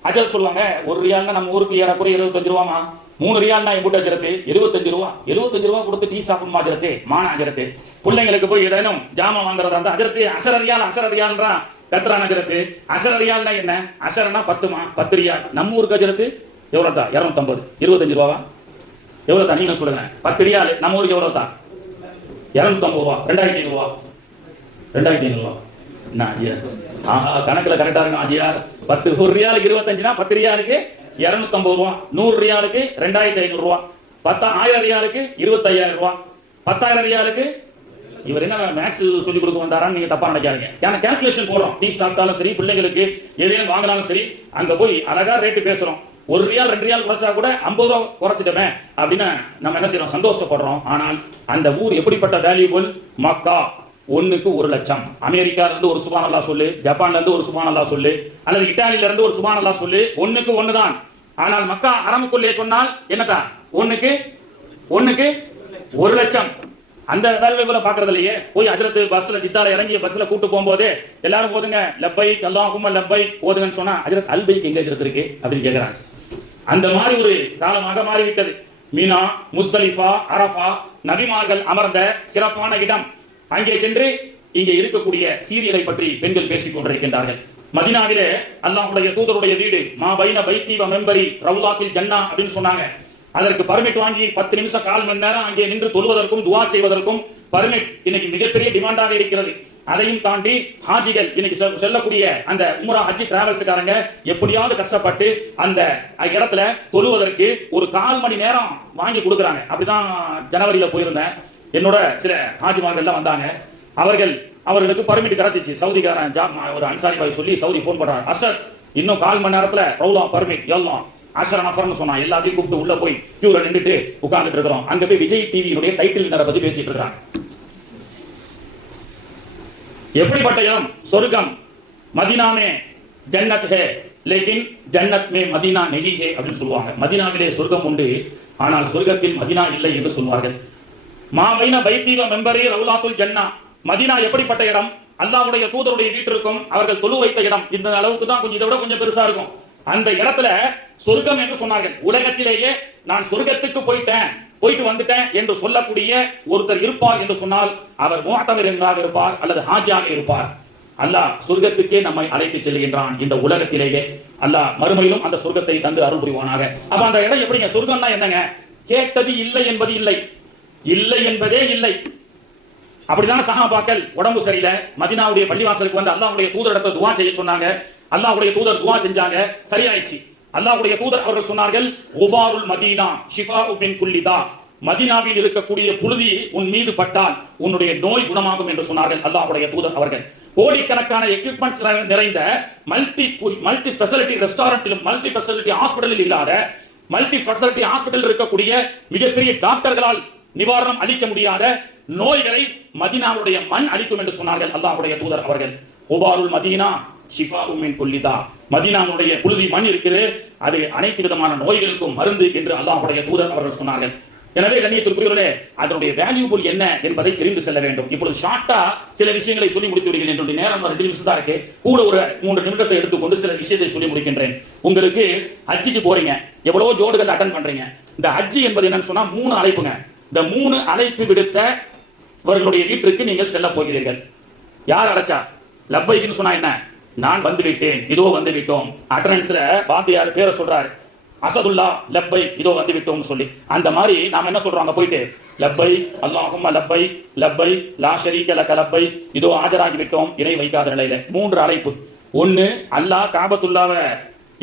அஜரத் சொல்லுவாங்க, ஒரு ரியால்னா நம்ம ஊருக்கு ஏறக்குறைய 25 ரூபாமா, 3 ரியால்னா எம்பிட்டு அஜரத்து 75 ரூபா. 75 ரூபா கொடுத்து டீ சாப்பிடணுமா அஜரத்து, மான அஜரத்து. பிள்ளைங்களுக்கு போய் ஏதேனும் ஜாமான் வாங்குறதா இருந்தா அஜரத்து அசர ரியால்ன்றா கத்ரான் அஜரத்து. அசர ரியால்னா என்ன, அசரனா 10 ரியால். நம்ம ஊருக்கு அஜரத்து எவ்வளவு தான், 250. 25 ரூபாவா எவ்வளவு தான் நீங்க சொல்லுங்க. 10 ரியால் நம்ம ஊருக்கு எவ்வளவு தான், 250 ரூபா. 2500 ரூபா, 2500 ரூபா. என்ன ஆஜியார், ஆஹா கணக்குல கரெக்டா இருக்கும் ஆஜியார். 10 ஒரு ரியாலுக்கு 25னா 10 ரியாலுக்கு 250 ரூபா, 100 ரியாலுக்கு 2500 ரூபா, 10,000 ரியாலுக்கு 25,000 ரூபா, 10,000 ரியாலுக்கு. இவர் என்ன மேக்ஸ் சொல்லி கொடுக்க வந்தாரான்னு நீங்க தப்பா நினைக்காதீங்க. ஏன்னா கால்குலேஷன் போடுறோம், டீ சாப்பிட்டாலும் சரி, பிள்ளைங்களுக்கு எதையும் வாங்கினாலும் சரி, அங்க போய் அழகா ரேட்டு பேசுறோம். 1 ரியால் 2 ரியால் குறைச்சா கூட 50 ரூபா குறைச்சிட்டமே அப்படின்னு நம்ம என்ன செய்யறோம், சந்தோஷப்படுறோம். ஆனால் அந்த ஊர் எப்படிப்பட்ட வேல்யூபிள், மக்கா 1க்கு 1 லட்சம். அமெரிக்கால இருந்து ஒரு சுப்ஹானல்லாஹ் சொல்லு, ஜப்பான்ல இருந்து ஒரு சுப்ஹானல்லாஹ் சொல்லு, அல்லது இத்தாலியில இருந்து ஒரு சுப்ஹானல்லாஹ் சொல்லு, 1க்கு 1 தான். ஆனால் மக்கா ஹரமுக்குள்ளே சொன்னால் என்னதான், 1க்கு 1 லட்சம். அந்த வேலைகளை பாக்குறது இல்லையே. போய் ஹஜ்ரத் பஸ்ல ஜித்தால இறங்கி பஸ்ல கூட்டு போகும்போது எல்லாரும் போதுங்க லப்பைக் அல்லாஹும்ம லப்பைக் ஓதுங்கன்னு சொன்னா ஹஜ்ரத் அல்பைக் எங்க ஹஜ்ரத் இருக்கு அப்படின்னு கேக்குறாங்க. அந்த மாதிரி ஒரு காலமாக மாறிவிட்டது. மீனா, முஸ்தலிஃபா, அரஃபா நபிமார்கள் அமர்ந்த சிறப்பான இடம். அங்கே சென்று இங்கே இருக்கக்கூடிய சீரியலை பற்றி பெண்கள் பேசிக் கொண்டிருக்கின்றார்கள். மதீனாவிலே அல்லாஹ்வுடைய தூதருடைய வீடு மா பைன பைத்தி வ மெம்பரி ரவுலாத்தில் ஜன்னா அப்படின்னு சொன்னாங்க. அதற்கு பர்மிட் வாங்கி 10 நிமிஷம் 1/4 மணி நேரம் அங்கே நின்று தொழுவதற்கும் துஆ செய்வதற்கும் பர்மிட் இன்னைக்கு மிகப்பெரிய டிமாண்டாக இருக்கிறது. அதையும் தாண்டி ஹாஜிகள் இன்னைக்கு செல்லக்கூடிய அந்த உம்ரா ஹஜ் டிராவல்ஸ்காரங்க எப்படியாவது கஷ்டப்பட்டு அந்த இடத்துல தொழுவதற்கு ஒரு 1/4 மணி நேரம் வாங்கி கொடுக்குறாங்க. அப்படிதான் ஜனவரியில போயிருந்தேன். என்னோட சில ஹாஜிமார்கள் வந்தாங்க. அவர்களுக்கு பர்மிட் கிடைச்சிச்சு. சவுதிக்காரன் ஒரு அன்சாரி பாய் சொல்லி சவுதி போன் பண்றாங்க. அசர் இன்னும் 1/4 மணி நேரத்துல ரவுலா பர்மிட் எல்லாம் அசர் நஃபர்னு சொன்னா எல்லாத்தையும் கூப்பிட்டு உள்ள போய் கியூல நின்றுட்டு உட்கார்ந்துட்டு இருக்கிறோம். அங்க போய் விஜய் டிவியினுடைய டைட்டில் வினரை பத்தி பேசிட்டு இருக்காங்க. எப்படிப்பட்ட இடம் சொர்க்கம். மதீனா மே ஜன்னத் ஹே லேக்கின் ஜன்னத் மே மதீனா நஹி ஹே அப்படின்னு சொல்லுவாங்க. மதீனாவிலே சொர்க்கம் உண்டு, ஆனால் சொர்க்கத்தில் மதீனா இல்லை என்று சொல்வார்கள். மா பைன பைத்தி வ மெம்பரி ரவுலாத்துல் ஜன்னா. மதீனா எப்படிப்பட்ட இடம்? அல்லாஹ்வுடைய தூதருடைய வீட்டிற்கும் அவர்கள் தொழு வைத்த இடம் இந்த அளவுக்கு தான், கொஞ்சம் இதை விட கொஞ்சம் பெருசா இருக்கும். அந்த இடத்துல சொர்க்கம் என்று சொன்னார்கள். உலகத்திலேயே நான் சொர்க்கத்துக்கு போயிட்டு வந்துட்டேன் என்று சொல்லக்கூடிய ஒருத்தர் இருப்பார் என்று சொன்னால் அவர் முஅத்தமிர் என்றாக இருப்பார் அல்லது ஹாஜியாக இருப்பார். அல்லாஹ் சொர்க்கத்துக்கே நம்மை அழைத்து செல்கின்றான். இந்த உலகத்திலேயே அல்லாஹ் மறுமையிலும் அந்த சொர்க்கத்தை தந்து அருள் புரிவானாக. அப்ப அந்த இடம் எப்படிங்க? சொர்க்கம்னா என்னங்க? கேட்டது இல்லை என்பது இல்லை, இல்லை என்பதே இல்லை. அப்படிதான் சஹாபாக்கள் உடம்பு சரியில்லை, மதீனாவுடைய பள்ளிவாசலுக்கு வந்து அல்லாஹ்வுடைய தூதரிடத்தை துஆ செய்ய சொன்னாங்க. அல்லாஹ்வுடைய தூதர் துஆ செஞ்சாங்க, சரியாயிடுச்சு. அல்லாஹ்வுடைய தூதர் அவர்கள் சொன்னார்கள், குபாருல் மதீனா ஷிஃபாஉ மின் குல்லி தா. மதீனாவில் இருக்கக்கூடிய புழுதி உன் மீது பட்டால் உன்னுடைய நோய் குணமாகும் என்று சொன்னார்கள் அல்லாஹ்வுடைய தூதர் அவர்கள். கோடிக்கணக்கான எக்யூப்மெண்ட்ஸ் நிறைந்த மல்டி ஸ்பெஷாலிட்டி ரெஸ்டாரண்டிலும் மல்டி ஸ்பெஷாலிட்டி ஹாஸ்பிடலில் இல்லாத மல்டி ஸ்பெஷாலிட்டி ஹாஸ்பிடல் இருக்கக்கூடிய மிகப்பெரிய டாக்டர்களால் நிவாரணம் அளிக்க முடியாத நோய்களை மதீனாவுடைய மண் அளிக்கும் என்று சொன்னார்கள் அல்லாஹ்வுடைய தூதர் அவர்கள். குபாருல் மதீனா ஷிஃபாஉ மின் குல்லி தா. மதீனாவுடைய புழுதி மண் இருக்குது, அது அனைத்து விதமான நோய்களுக்கும் மருந்து என்று அல்லாஹ்வுடைய தூதர் அவர்கள் சொன்னார்கள். எனவே கண்ணியத்திற்குரியவர்களே, அதனுடைய வேல்யூபிள் என்ன என்பதை தெரிந்து செல்ல வேண்டும். இப்பொழுது ஷார்ட்டா சில விஷயங்களை சொல்லி முடித்து விடுகிறேன். என்னுடைய நேரம் 2 நிமிஷம் தான் இருக்கு. கூட ஒரு 3 நிமிடத்தை எடுத்துக்கொண்டு சில விஷயத்தை சொல்லி முடிக்கின்றேன். உங்களுக்கு ஹஜ்ஜிக்கு போறீங்க, எவ்வளவு ஜோடுகள் அட்டன் பண்றீங்க. இந்த ஹஜ்ஜி என்பது என்னன்னு சொன்னா 3 அழைப்புங்க. இந்த 3 அழைப்பு விடுத்தவர்களுடைய வீட்டிற்கு நீங்கள் செல்ல போகிறீர்கள். யார் அழைச்சா? லப்பைக்குன்னு சொன்னா என்ன? நான் வந்து விட்டேன், இதோ வந்து விட்டோம். அட்டனன்ஸ்ல வாத்தியார் பேரை சொல்றாரு, அசதுல்லா லப்பை இதோ வந்து விட்டோம்னு சொல்லி. அந்த மாதிரி நாம என்ன சொல்றோம்? அங்க போயிட்டு லப்பை அல்லாஹும்ம லப்பை லப்பை லா ஷரீக லக லப்பை இதோ ஆஜராகி விட்டோம் இணை வைக்காத நிலையில. 3 அழைப்பு. 1, அல்லாஹ் காபத்துல்லாவை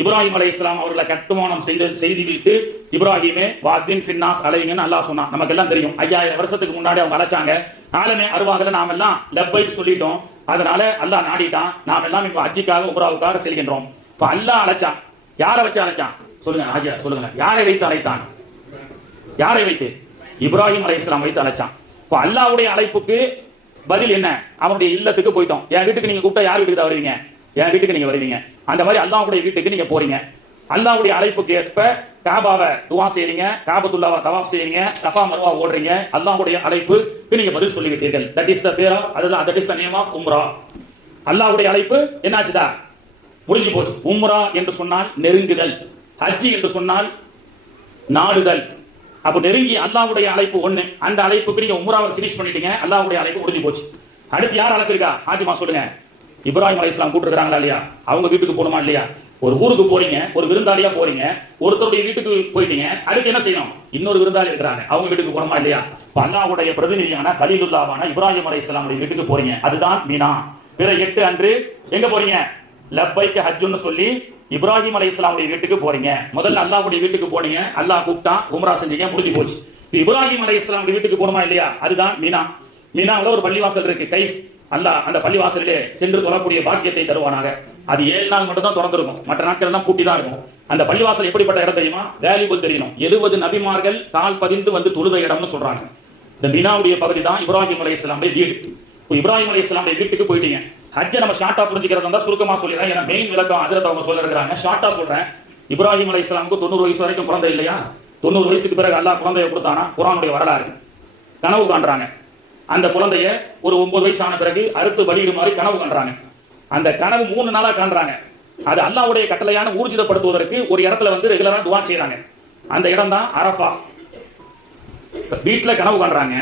இப்ராஹிம் அலைஹிஸ்ஸலாம் அவர்களை கட்டுமானம் செய்து விட்டு இப்ராஹிமே வாத்தின் ஃபின்னாஸ் அலைங்கன்னு அல்லாஹ் சொன்னான். நமக்கு எல்லாம் தெரியும். 5000 வருஷத்துக்கு முன்னாடி அவங்க அழைச்சாங்க. ஆலமே அருவாகல நாம எல்லாம் லப்பை சொல்லிட்டோம். அதனால அல்லாஹ் நாடிட்டான். நாம் எல்லாம் இப்ப ஹஜ்ஜிக்காக உம்ராவுக்காக செல்கின்றோம். இப்ப அல்லாஹ் அழைச்சான். யாரை வச்சு அழைச்சான்? சொல்லுங்க ஹாஜியா, சொல்லுங்க. யாரை வைத்து அழைத்தான்? யாரை வைத்து? இப்ராஹிம் அலைஹிஸ்ஸலாம் வைத்து அழைச்சான். இப்ப அல்லாஹ்வுடைய அழைப்புக்கு பதில் என்ன? அவனுடைய இல்லத்துக்கு போயிட்டோம். என் வீட்டுக்கு நீங்க கூப்பிட்டா யார் வீட்டுக்கு வருவீங்க? என் வீட்டுக்கு நீங்க வருவீங்க. அந்த மாதிரி அல்லாஹ்வுடைய வீட்டுக்கு நீங்க போறீங்க. அல்லாஹ்வுடைய அழைப்புக்கு ஏற்ப காபாவை துஆ செய்றீங்க, காபத்துல்லாவை தவாஃப் செய்றீங்க, சஃபா மர்வா ஓடுறீங்க. அல்லாஹ்வுடைய அழைப்புக்கு நீங்க பதில் சொல்லி விட்டீர்கள். தட் இஸ் த பேர் ஆஃப், அதுதான் that is the name of உம்ரா. அல்லாஹ்வுடைய அழைப்பு என்னாச்சுதா? முடிஞ்சு போச்சு. உம்ரா என்று சொன்னால் நெருங்குதல், ஹஜ்ஜி என்று சொன்னால் நாடுதல். அப்ப நெருங்கி அல்லாஹ்வுடைய அழைப்பு 1. அந்த அழைப்புக்கு நீங்க உம்ராவை ஃபினிஷ் பண்ணிட்டீங்க. அல்லாஹ்வுடைய அழைப்பு முடிஞ்சு போச்சு. அடுத்து யார் அழைச்சிருக்கா? ஹாஜிமா சொல்லுங்க. இப்ராஹிம் அலைஹிஸ்ஸலாம் கூப்பிட்டுருக்காங்களா இல்லையா? அவங்க வீட்டுக்கு போகணுமா இல்லையா? ஒரு ஊருக்கு போறீங்க, ஒரு விருந்தாளியா போறீங்க, ஒருத்தருடைய வீட்டுக்கு போயிட்டீங்க. அதுக்கு என்ன செய்யணும்? இன்னொரு விருந்தாளி இருக்கிறாங்க, அவங்க வீட்டுக்கு போகணுமா இல்லையா? அல்லாஹ்வுடைய பிரதிநிதியான கலீலுல்லாவான இப்ராஹிம் அலைஹிஸ்ஸலாம் வீட்டுக்கு போறீங்க. அதுதான் மீனா. பிற 8 அன்று எங்க போறீங்க? லப்பைக்கு ஹஜ்ஜுன்னு சொல்லி இப்ராஹிம் அலைஹிஸ்ஸலாம் வீட்டுக்கு போறீங்க. முதல்ல அல்லாஹ்வுடைய வீட்டுக்கு போனீங்க, அல்லாஹ் கூப்பிட்டான், உம்ரா செஞ்சீங்க, முடிஞ்சு போச்சு. இப்ராஹிம் அலைஹிஸ்ஸலாம் வீட்டுக்கு போகணுமா இல்லையா? அதுதான் மீனா. மீனாவுல ஒரு பள்ளிவாசல் இருக்கு, கைஃப். அல்லாஹ் அந்த பள்ளிவாசலிலே சென்று தொழக்கூடிய பாக்கியத்தை தருவானாக. அது 7 நாள் மட்டும் தான் திறந்திருக்கும், மற்ற நாட்கள் எல்லாம் பூட்டி தான் இருக்கும். அந்த பள்ளிவாசல் எப்படிப்பட்ட இடம் தெரியுமா? வேல்யூபிள் தெரியணும். 70 நபிமார்கள் கால் பதிந்து வந்து தொழுத இடம்னு சொல்றாங்க. இந்த மீனாவுடைய பகுதி தான் இப்ராஹிம் அலைஹிஸ்ஸலாமுடைய வீடு. இப்ராஹிம் அலைஹிஸ்ஸலாமுடைய வீட்டுக்கு போயிட்டீங்க. ஹஜ்ஜை நம்ம ஷார்ட்டா புரிஞ்சுக்கிறதா இருந்தா சுருக்கமா சொல்லிடுறேன். ஏன்னா மெயின் விளக்கம் ஹஜ்ரத் அவங்க சொல்லிருக்காங்க. ஷார்ட்டா சொல்றேன். இப்ராஹிம் அலைஹிஸ்ஸலாமுக்கு 90 வயசு வரைக்கும் குழந்தை இல்லையா? 90 வயசுக்கு பிறகு அல்லாஹ் குழந்தையை கொடுத்தானா? குர்ஆனுடைய வரலாறு. கனவு காண்றாங்க. அந்த குழந்தைய ஒரு 9 வயசான பிறகு அறுத்து பலியிடுமாறு கனவு காண்றாங்க. அந்த கனவு 3 நாளா காண்றாங்க. அது அல்லாஹ்வுடைய கட்டளையான ஊர்ஜிதப்படுத்துவதற்கு ஒரு இடத்துல வந்து ரெகுலரா துஆ செய்றாங்க. அந்த இடம் தான் அரஃபா. வீட்டுல கனவு காண்றாங்க,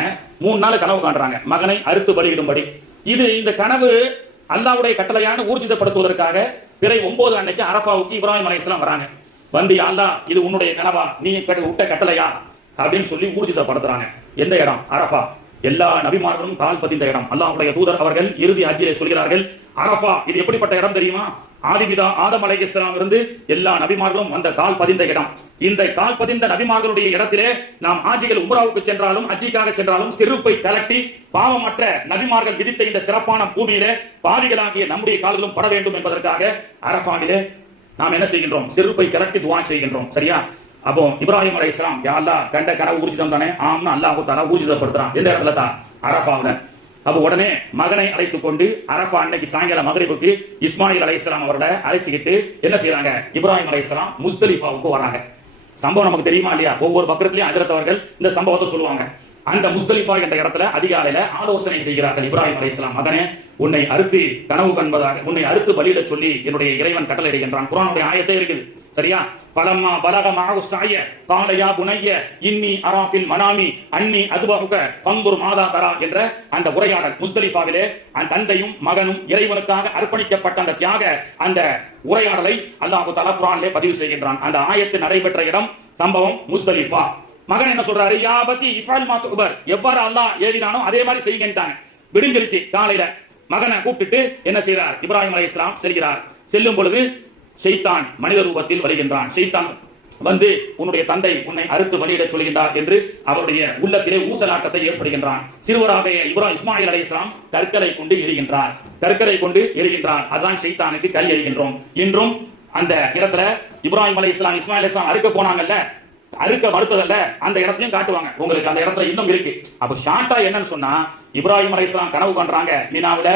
3 நாள் கனவு காண்றாங்க மகனை அறுத்து பலியிடும்படி. இந்த கனவு அல்லாஹ்வுடைய கட்டளையான ஊர்ஜிதப்படுத்துவதற்காக பிறை 9 அன்னைக்கு அரஃபாவுக்கு இப்ராஹிம் அலைஹிஸ்ஸலாம் வராங்க. வந்து யா அல்லாஹ் இது உன்னுடைய கனவா, நீ விட்ட கட்டளையா அப்படின்னு சொல்லி ஊர்ஜிதப்படுத்துறாங்க. எந்த இடம்? அரஃபா. எல்லா நபிமார்களும் கால் பதிந்த இடம். அல்லாஹ்வுடைய தூதர் அவர்கள் இறுதி ஹஜ்ஜிலே சொல்கிறார்கள், அரஃபா இது எப்படிப்பட்ட இடம் தெரியுமா? ஆதிபிதா ஆதம் அலைஹிஸ்ஸலாம் இருந்து எல்லா நபிமார்களும் அந்த கால் பதிந்த இடம். இந்த கால் பதிந்த நபிமார்களுடைய இடத்திலே நாம் ஹாஜிகள் உம்ராவுக்கு சென்றாலும் ஹஜ்ஜிக்காக சென்றாலும் செருப்பை கலட்டி பாவமற்ற நபிமார்கள் விதித்த இந்த சிறப்பான பூமியிலே பாவிகளாகிய நம்முடைய கால்களும் பட வேண்டும் என்பதற்காக அரஃபாவிலே நாம் என்ன செய்கின்றோம்? செருப்பை கலட்டி துஆ செய்கின்றோம். சரியா? அப்போ இப்ராஹிம் அலைஹிஸ்ஸலாம் யா அல்லாஹ் கண்ட கனவு ஊர்ஜிதம் தானே? ஆம்னா அல்லாஹ் தஆலா ஊர்ஜிதப்படுத்துறான். எந்த இடத்துல தான்? அரஃபாவுல. அப்போ உடனே மகனை அழைத்துக் கொண்டு அரஃபா அன்னைக்கு சாயங்காலம் மக்ரிபுக்கு இஸ்மாயில் அலைஹிஸ்ஸலாம் அவர்களை அழைச்சிக்கிட்டு என்ன செய்யறாங்க? இப்ராஹிம் அலைஹிஸ்ஸலாம் முஸ்தலிஃபாவுக்கு வராங்க. சம்பவம் நமக்கு தெரியுமா இல்லையா? ஒவ்வொரு பக்கத்துலயும் ஹஜ்ரத் அவர்கள் இந்த சம்பவத்தை சொல்லுவாங்க. அந்த முஸ்தலிஃபா என்ற இடத்துல அதிகாலையில ஆலோசனை செய்கிறார்கள். இப்ராஹிம் அலைஹிஸ்ஸலாம், மகனே உன்னை அறுத்து கனவு காண்பதாக, உன்னை அறுத்து பலியிட சொல்லி என்னுடைய இறைவன் கட்டளையிடுகின்றான். குர்ஆனுடைய ஆயத்தே இருக்குது. சரியா? பலம்மா பலக மஅஹு ஸஅய قال يا بني இன்னி அரா ஃபில் மனாமி அன்னி அதுபஹுக ஃபன்துர் மாதா தரா என்ற அந்த உரையாடல் முஸ்தலிஃபாவிலே அந்த தந்தையும் மகனும் இறைவனுக்காக அர்ப்பணிக்கப்பட்ட அந்த தியாக அந்த உரையாடலை அல்லாஹ் தஆலா குர்ஆனிலே பதிவு செய்கின்றான். அந்த ஆயத்து நடைபெற்ற இடம் சம்பவம் முஸ்தலிஃபா. மகன் என்ன சொல்றாரு? யா பதி இஃபால் மா துபர், எவ்வாறு அல்லாஹ் ஏவினானோ அதே மாதிரி செய்யுங்கன்றாங்க. விடிஞ்சிருச்சு காலையில. மகனை கூப்பிட்டுட்டு என்ன செய்றார்? இப்ராஹிம் அலைஹிஸ்ஸலாம் செல்கிறார். செல்லும் பொழுது ஷைத்தான் மனித ரூபத்தில் வருகின்றான். ஷைத்தான் வந்து உன்னுடைய தந்தை உன்னை அறுத்து பலியிட சொல்கின்றார் என்று அவருடைய உள்ளத்திலே ஊசலாட்டத்தை ஏற்படுகின்றான். சிறுவராக இஸ்மாயில் அலைஹிஸ்ஸலாம் கற்களை கொண்டு எரிகின்றார். அதுதான் ஷைத்தானுக்கு கல் எறிகின்றோம். இன்றும் அந்த இடத்துல இப்ராஹிம் அலைஹிஸ்ஸலாம் இஸ்மாயில் அலைஹிஸ்ஸலாம் அறுக்க போனாங்கல்ல, அறுக்க மறுத்ததல்ல, அந்த இடத்தையும் காட்டுவாங்க உங்களுக்கு. அந்த இடத்துல இன்னும் இருக்கு. அப்ப ஷார்ட்டா என்னன்னு சொன்னா, இப்ராஹிம் அலைஹிஸ்ஸலாம் கனவு பண்றாங்க, மினாவுல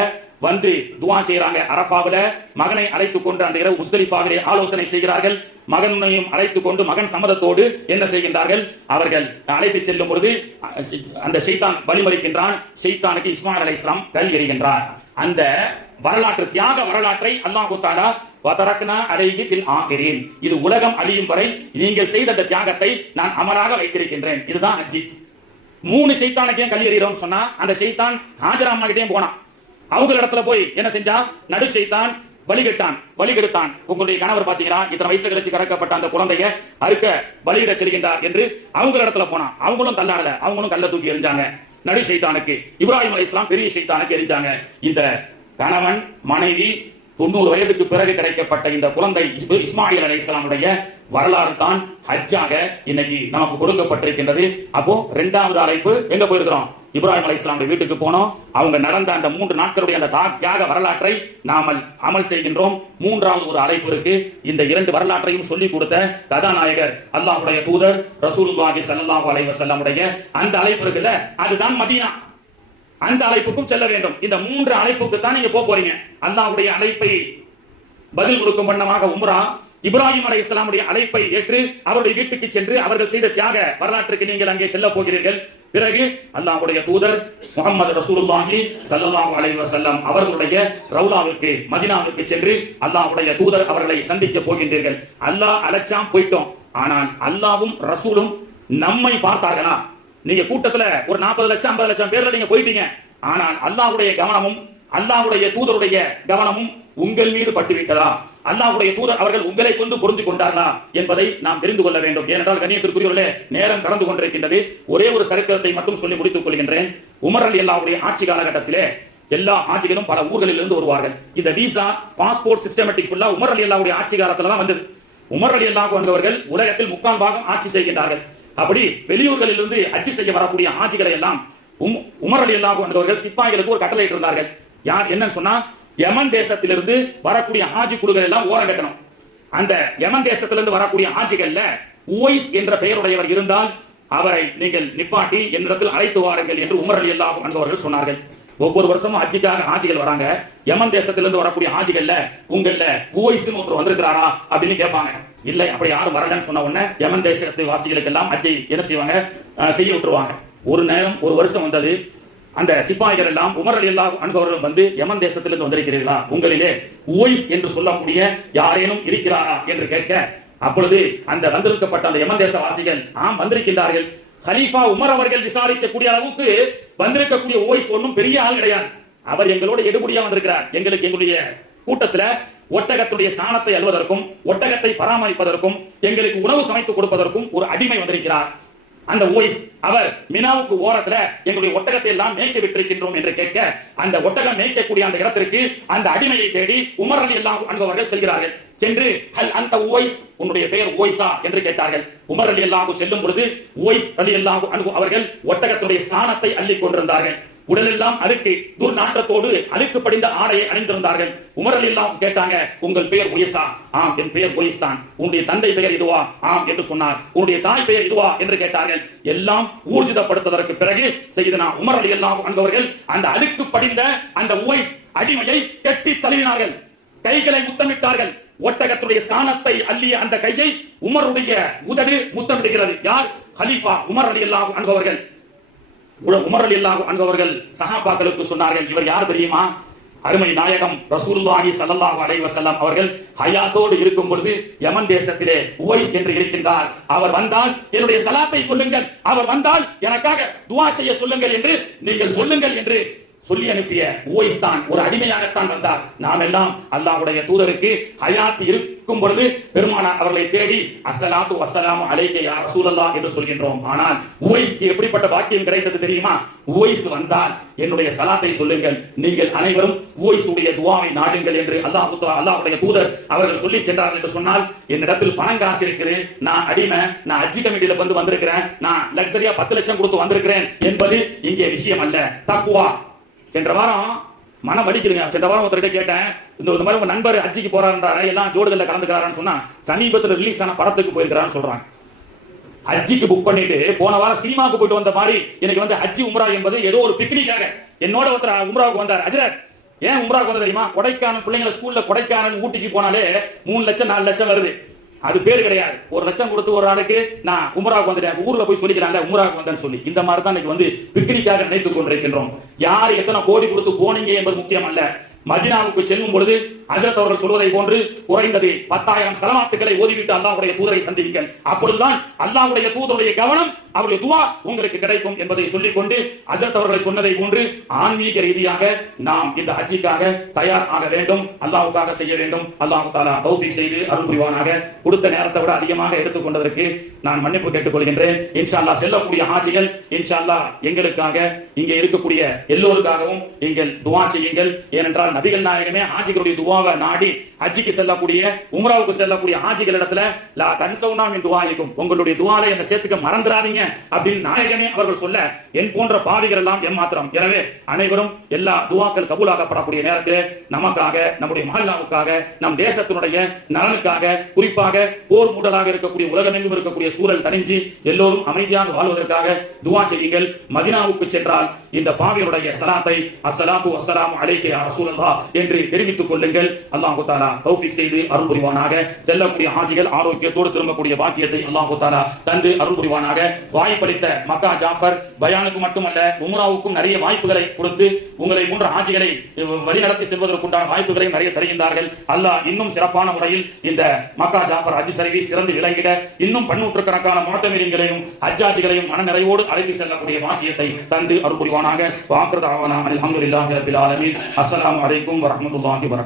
வந்து துஆ செய்றாங்க. அரஃபாவுல மகனை அழைத்துக் கொண்டு அந்த இரவு முஸ்தலிஃபாவிலே ஆலோசனை செய்கிறார்கள். மகனையும் அழைத்துக் கொண்டு மகன் சம்மதத்தோடு என்ன செய்கின்றார்கள்? அவர்கள் அழைத்து செல்லும் பொழுது அந்த ஷைத்தான் வழிமறிக்கின்றான். ஷைத்தானுக்கு இஸ்மாயில் அலைஹிஸ்ஸலாம் கல் எறிகின்றார். அந்த வரலாற்று தியாக வரலாற்றை அல்லாஹ் தஆலா வதரக்னா அலைஹி ஃபில் ஆகிரீன், இது உலகம் அழியும் வரை நீங்கள் செய்த அந்த தியாகத்தை நான் அமலாக வைத்திருக்கின்றேன். இதுதான் ஹஜ்ஜி. 3 ஷைத்தானுக்கு கல் எறிகிறோம் சொன்னா அந்த ஷைத்தான் ஹாஜரா அம்மா கிட்டே போனான். அவங்க இடத்துல போய் என்ன செஞ்சா? நடு ஷைத்தான் வழிகெடுத்தான். உங்களுடைய கணவர் பாத்தீங்களா இத்தனை வயசு கழிச்சு கறக்கப்பட்ட அந்த குழந்தைய அறுக்க பலியிட செல்கின்றார் என்று அவங்க இடத்துல போனான். அவங்களும் தள்ளாடல, அவங்களும் கல்ல தூக்கி எறிஞ்சாங்க. நடு ஷைத்தானுக்கு இப்ராஹிம் அலைஹிஸ்ஸலாம் பெரிய ஷைத்தானுக்கு எரிஞ்சாங்க. இந்த கணவன் மனைவி 90 வயதுக்கு பிறகு கிடைக்கப்பட்ட இந்த குழந்தை இஸ்மாயில் அலைஹிஸ்ஸலாமுடைய வரலாறு தான் ஹஜ்ஜாக இன்னைக்கு நமக்கு கொடுக்கப்பட்டிருக்கின்றது. அப்போ 2வது அழைப்பு எங்க போயிருக்கிறோம்? இப்ராஹிம் அலைஹிஸ்ஸலாமுடைய வீட்டுக்கு போனோம். அவங்க நடந்த அந்த 3 நாட்களுடைய அந்த தியாக வரலாற்றை நாம அமல் செய்கின்றோம். 3வது ஒரு அழைப்பு இருக்கு. இந்த 2 வரலாற்றையும் சொல்லிக் கொடுத்த கதாநாயகர் அல்லாஹ்வுடைய தூதர் ரசூலுல்லாஹி ஸல்லல்லாஹு அலைஹி வஸல்லமுடைய அந்த அழைப்பு இருக்குல்ல, அதுதான் மதீனா. அந்த அழைப்புக்கும் செல்ல வேண்டும். இந்த 3 அழைப்புக்கு தான் நீங்க போறீங்க. அல்லாஹ்வுடைய அழைப்பை பதில் கொடுக்கும் வண்ணமாக உம்ரா, இப்ராஹிம் அலைஹிஸ்ஸலாமுடைய அழைப்பை ஏற்று அவருடைய வீட்டுக்கு சென்று அவர்கள் செய்த தியாக வரலாற்றுக்கு நீங்கள் அங்கே செல்ல போகிறீர்கள். பிறகு அல்லாஹ்வுடைய தூதர் முஹம்மது ரசூலுல்லாஹி ஸல்லல்லாஹு அலைஹி வஸல்லம் அவர்களுடைய ரவுலாவுக்கு மதீனாவுக்கு சென்று அல்லாஹ்வுடைய தூதர் அவர்களை சந்திக்க போகின்றீர்கள். அல்லாஹ் அழைச்சாம் போயிட்டோம். ஆனால் அல்லாஹ்வும் ரசூலும் நம்மை பார்த்தார்களா? நீங்க கூட்டத்துல ஒரு 40 லட்சம் 50 லட்சம் பேர்ல நீங்க போயிட்டீங்க. ஆனால் அல்லாஹ்வுடைய கவனமும் அல்லாஹ்வுடைய தூதருடைய கவனமும் உங்கள் மீது பட்டுவிட்டதா? அல்லாஹ்வுடைய தூதர் அவர்கள் உங்களை கொண்டு பொருந்திக் கொண்டார்களா என்பதை நாம் தெரிந்து கொள்ள வேண்டும். ஏனென்றால் கண்ணியத்திற்குரியவர்களே, நேரம் கடந்து கொண்டிருக்கின்றது. ஒரே ஒரு சரித்திரத்தை மட்டும் சொல்லி முடித்துக் கொள்கின்றேன். உமர் ரலியல்லாஹுடைய ஆட்சி காலகட்டத்திலே எல்லா ஆட்சிகளும் பல ஊர்களில் இருந்து வருவார்கள். இந்த விசா பாஸ்போர்ட் சிஸ்டமேட்டிக் ஃபுல்லா உமர் ரலியல்லாஹுடைய ஆட்சி காலத்துல தான் வந்தது. உமர் ரலியல்லாஹு என்பவர்கள் உலகத்தில் 3/4 பாகம் ஆட்சி செய்கின்றார்கள். அப்படி வெளியூர்களில் இருந்து ஹஜ் செய்ய வரக்கூடிய ஆட்சிகளை எல்லாம் உமர் ரலியல்லாஹு என்பவர்கள் சிப்பாய்களுக்கு ஒரு கட்டளை இருந்தார்கள். யார் என்னன்னு சொன்னா, யமன் தேசத்திலிருந்து வரக்கூடிய ஹாஜி குழுக்கள் எல்லாம் ஓரம் கட்டணும். அந்த யமன் தேசத்திலிருந்து வரக்கூடிய ஹாஜிகள்ல உவைஸ் என்ற பெயருடையவர் இருந்தால் அவரை நீங்கள் நிப்பாட்டி என்னிடத்தில் அழைத்து வாருங்கள் என்று உமர் ரலியல்லாஹு என்பவர்கள் சொன்னார்கள். ஒவ்வொரு வருஷமும் ஹஜ்ஜுக்காக ஹாஜிகள் வராங்க. யமன் தேசத்திலிருந்து வரக்கூடிய ஹாஜிகள்ல உங்கள உவைஸ்னு ஒருத்தர் வந்திருக்கிறாரா அப்படின்னு கேட்பாங்க. இல்லை அப்படி யாரும் வரலன்னு சொன்ன உடனே யமன் தேசத்து வாசிகளுக்கு எல்லாம் ஹஜ்ஜை என்ன செய்வாங்க? செய்ய விட்டுருவாங்க. ஒரு வருஷம் வந்தது. அந்த சிப்பாய்கள் எல்லாம் உமர் ரலியல்லாஹு அன்ஹு அவர்கள் வந்து யமன் தேசத்திலிருந்து வந்திருக்கிறீர்களா, உங்களிலே உவைஸ் என்று சொல்லக்கூடிய யாரேனும் இருக்கிறாரா என்று கேட்க, அப்பொழுது அந்த வந்திருக்கப்பட்ட அந்த யமன் தேசவாசிகள் ஆம் வந்திருக்கின்றார்கள், ஹலீஃபா உமர் அவர்கள் விசாரிக்கக்கூடிய அளவுக்கு வந்திருக்கக்கூடிய உவைஸ் ஒன்றும் பெரிய ஆள் கிடையாது, அவர் எங்களோட எடுபடியா வந்திருக்கிறார், எங்களுக்கு எங்களுடைய கூட்டத்துல ஒட்டகத்துடைய சாணத்தை அல்வதற்கும் ஒட்டகத்தை பராமரிப்பதற்கும் எங்களுக்கு உணவு சமைத்து கொடுப்பதற்கும் ஒரு அடிமை வந்திருக்கிறார். அந்த உவைஸ் அவர் மினாவுக்கு ஓரத்துல எங்களுடைய ஒட்டகத்தை எல்லாம் மேய்க்க விட்டிருக்கின்றோம் என்று கேட்க, அந்த ஒட்டகம் மேய்க்கக்கூடிய அந்த இடத்திற்கு அந்த அடிமையை தேடி உமர் ரலியல்லாஹு அன்ஹு அவர்கள் செல்கிறார்கள். சென்று ஹல் அந்த உவைஸ், உன்னுடைய பெயர் உவைஸா என்று கேட்டார்கள். உமர் ரலியல்லாஹு செல்லும் பொழுது உவைஸ் ரலியல்லாஹு அன்ஹு அவர்கள் ஒட்டகத்துடைய சாணத்தை அள்ளிக் கொண்டிருந்தார்கள். உடலெல்லாம் அழுக்கு துர்நாற்றத்தோடு அழுக்கு படிந்த ஆடையை அணிந்திருந்தார்கள். உமர் ரலியல்லாஹு கேட்டாங்க, உங்கள் பெயர் உவைஸா? ஆம், என் பெயர் உவைஸ் தான். உன்னுடைய தந்தை பெயர் இதுவா? ஆம் என்று சொன்னார். உன்னுடைய தாய் பெயர் இதுவா என்று கேட்டார்கள். எல்லாம் ஊர்ஜிதப்படுத்ததற்கு பிறகு செய்தனா உமர் ரலியல்லாஹு அன்ஹு அவர்கள் அந்த அழுக்கு படிந்த அந்த உவைஸ் அடிமையை கட்டி தழுவினார்கள், கைகளை முத்தமிட்டார்கள். ஒட்டகத்துடைய சாணத்தை அள்ளிய அந்த கையை உமருடைய உதடு முத்தமிடுகிறது. யார்? ஹலீஃபா உமர் ரலியல்லாஹு அன்ஹு அவர்கள். உமர் ரலியல்லாஹு அன்ஹு அவர்கள் சஹாபாக்களுக்கு சொன்னார்கள், இவர் யார் தெரியுமா? அருமை நாயகம் ரசூலுல்லாஹி ஸல்லல்லாஹு அலைஹி வஸல்லம் அவர்கள் ஹயாத்தோடு இருக்கும் பொழுது யமன் தேசத்திலே உவைஸ் என்று இருக்கின்றார், அவர் வந்தால் என்னுடைய ஸலாத்தை சொல்லுங்கள், அவர் வந்தால் எனக்காக துஆ செய்ய சொல்லுங்கள் என்று நீங்கள் சொல்லுங்கள் என்று சொல்லி அனுப்பிய உவைஸ் தான் ஒரு அடிமையாகத்தான் வந்தார். நாம் எல்லாம் அல்லாஹ்வுடைய தூதருக்கு ஹயாத் இருக்கும் பொழுது பெருமானார் அவர்களை தேடி அஸ்ஸலாத்து வஸ்ஸலாமு அலைக்க யா ரசூலல்லாஹ் என்று சொல்கின்றோம். ஆனால் உவைஸ்க்கு எப்படிப்பட்ட பாக்கியம் கிடைத்தது தெரியுமா? உவைஸ் வந்தால் என்னுடைய ஸலாத்தை சொல்லுங்கள், நீங்கள் அனைவரும் உவைஸுடைய துஆவை நாடுங்கள் என்று அல்லாஹ்வுடைய தூதர் அவர்கள் சொல்லி சென்றார்கள் என்று சொன்னால், என்னிடத்தில் பணம் காசு இருக்குது, நான் அடிமை, நான் ஹஜ் கமிட்டியில வந்திருக்கிறேன், நான் லக்ஸரியா 10 லட்சம் கொடுத்து வந்திருக்கிறேன் என்பது இங்கே விஷயம் அல்ல. தக்வா. சென்ற வாரம் மனம் வலிக்குதுங்க. சென்ற வாரம் ஒருத்தர்கிட்ட கேட்டேன், இந்த மாதிரி உங்க நண்பர் ஹஜ்ஜிக்கு போறாருன்றாரு, எல்லாம் ஜோடுகள்ல கலந்துக்கிறாருன்னு சொன்னா, சமீபத்தில் ரிலீஸ் ஆன படத்துக்கு போயிருக்கிறான்னு சொல்றாங்க. ஹஜ்ஜிக்கு புக் பண்ணிட்டு போன வாரம் சினிமாவுக்கு போயிட்டு வந்த மாதிரி எனக்கு வந்து ஹஜ்ஜி உம்ரா என்பது ஏதோ ஒரு பிக்னிக்காக என்னோட ஒருத்தர் உம்ராவுக்கு வந்தார். ஹஜ்ரத் ஏன் உம்ராவுக்கு வந்தது தெரியுமா? கொடைக்கானல் பிள்ளைங்களை ஸ்கூல்ல கொடைக்கானல் ஊட்டிக்கு போனாலே 3 லட்சம் 4 லட்சம் வருது. அது பேர் கிடையாது. 1 லட்சம் கொடுத்து ஒரு ஆளுக்கு நான் உம்ராவுக்கு வந்துட்டேன், ஊர்ல போய் சொல்லிக்கிறாங்க உம்ராவுக்கு வந்தேன்னு சொல்லி. இந்த மாதிரி தான் இன்னைக்கு வந்து பிக்னிக்காக நினைத்துக் கொண்டிருக்கின்றோம். யார் எத்தனை கோடி கொடுத்து போனீங்க என்பது முக்கியம் அல்ல. மதீனாவுக்கு செல்லும் பொழுது ஹஜ்ரத் அவர்கள் சொல்வதை போன்று குறைந்தது 10,000 ஸலவாத்துக்களை ஓதிவிட்டு அல்லாஹ்வுடைய தூதரை சந்தியுங்கள். அப்பொழுதுதான் அல்லாஹ்வுடைய தூதருடைய கவனம், அவருடைய துஆ உங்களுக்கு கிடைக்கும் என்பதை சொல்லிக் கொண்டு ஹஜ்ரத் அவர்களை சொன்னதை போன்று ஆன்மீக ரீதியாக நாம் இந்த ஹஜ்ஜிக்காக தயார் ஆக வேண்டும், அல்லாஹ்வுக்காக செய்ய வேண்டும். அல்லாஹ் தஆலா தௌஃபீக் செய்து அருள் புரிவானாக. கொடுத்த நேரத்தை விட அதிகமாக எடுத்துக்கொண்டதற்கு நான் மன்னிப்பு கேட்டுக்கொள்கின்றேன். இன்ஷா அல்லாஹ் செல்லக்கூடிய ஹாஜிகள் இன்ஷா அல்லாஹ் எங்களுக்காக இங்கே இருக்கக்கூடிய எல்லோருக்காகவும் நீங்கள் துஆ செய்யுங்கள். ஏனென்றால் நபிகள் நாயகமே ஹாஜிகளுடைய துஆவை நாடி ஹஜ்ஜிக்கு செல்லக்கூடிய உம்ராவுக்கு செல்லக்கூடிய ஹாஜிகள் இடத்துல லா தன்சௌனா மின் துஆயிக்கும், உங்களுடைய துஆல என்ன சேர்த்துக்க மறந்துடாதீங்க அப்படின்னு நாயகமே அவர்கள் சொல்ல, என் போன்ற பாவிகள் எல்லாம் ஏமாத்திரம். எனவே அனைவரும் எல்லா துஆக்கள் கபூலாக்கப்படக்கூடிய நேரத்தில் நமக்காக, நம்முடைய மஹல்லாவுக்காக, நம் தேசத்தினுடைய நலனுக்காக, குறிப்பாக போர் மூடலாக இருக்கக்கூடிய உலகமெங்கும் இருக்கக்கூடிய சூழல் தணிஞ்சு எல்லோரும் அமைதியாக வாழ்வதற்காக துஆ செய்யுங்கள். மதீனாவுக்கு சென்றால் இந்த பாவிகளுடைய ஸலாத்தை அஸ்ஸலாத்து வஸ்ஸலாமு அலைக்க யா ரசூலல்லாஹ் என்று தெரிவித்துக் கொள்ளுங்கள். அல்லாஹ் தஆலா தௌஃபீக் செய்து அருள் புரிவானாக. செல்லக்கூடிய ஹாஜிகள் ஆரோக்கியத்தோடு திரும்பக்கூடிய பாக்கியத்தை அல்லாஹ் தஆலா தந்து அருள் புரிவானாக. வாய்ப்பளித்த மக்கா ஜாஃபர் பயானுக்கு மட்டுமல்ல உம்ராவுக்கும் நிறைய வாய்ப்புகளை கொடுத்து உங்களை போன்ற ஹாஜிகளை வழிநடத்தி செல்வதற்குண்டான வாய்ப்புகளை நிறைய தருகின்றார்கள். அல்லாஹ் இன்னும் சிறப்பான முறையில் இந்த மக்கா ஜாஃபர் ஹஜ் சர்வீஸ் சிறந்து விளங்கிட இன்னும் 100,000 முஅத்தமிரீன்களையும் ஹஜ்ஜாஜிகளையும் மனநிறைவோடு அழைத்து செல்லக்கூடிய பாக்கியத்தை தந்து அருள் புரிவானாக. வாக்ரத் ஆவானா அல்ஹம்துலில்லாஹி ரப்பில் ஆலமீன். அஸ்ஸலாமு அலைக்கும் வரஹ்மத்துல்லாஹி வபரகாத்துஹு.